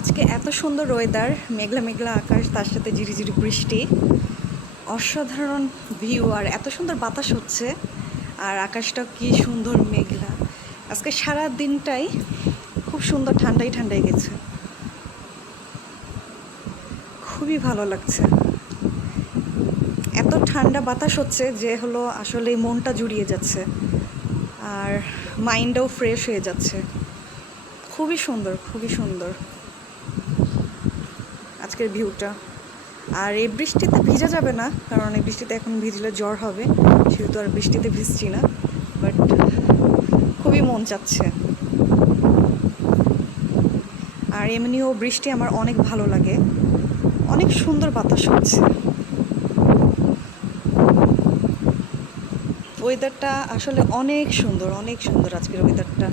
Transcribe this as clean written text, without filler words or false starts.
আজকে এত সুন্দর ওয়েদার, মেঘলা মেঘলা আকাশ, তার সাথে ঝিরিঝিরি বৃষ্টি, অসাধারণ ভিউ, আর এত সুন্দর বাতাস হচ্ছে, আর আকাশটা কি সুন্দর মেঘলা। আজকে সারা দিনটাই খুব সুন্দর, ঠান্ডাই ঠান্ডাই গেছে, খুবই ভালো লাগছে। এত ঠান্ডা বাতাস হচ্ছে যে হলো আসলে মনটা জুড়িয়ে যাচ্ছে, আর মাইন্ডটাও ফ্রেশ হয়ে যাচ্ছে। খুবই সুন্দর, খুবই সুন্দর আজকের ভিউটা। আর এই বৃষ্টিতে ভিজা যাবে না, কারণ এই বৃষ্টিতে এখন ভিজলে জ্বর হবে, সেহেতু আর বৃষ্টিতে ভিজছি না, বাট খুবই মন চাচ্ছে। আর এমনিও বৃষ্টি আমার অনেক ভালো লাগে, অনেক সুন্দর বাতাস হচ্ছে। ওয়েদারটা আসলে অনেক সুন্দর, অনেক সুন্দর আজকের ওয়েদারটা।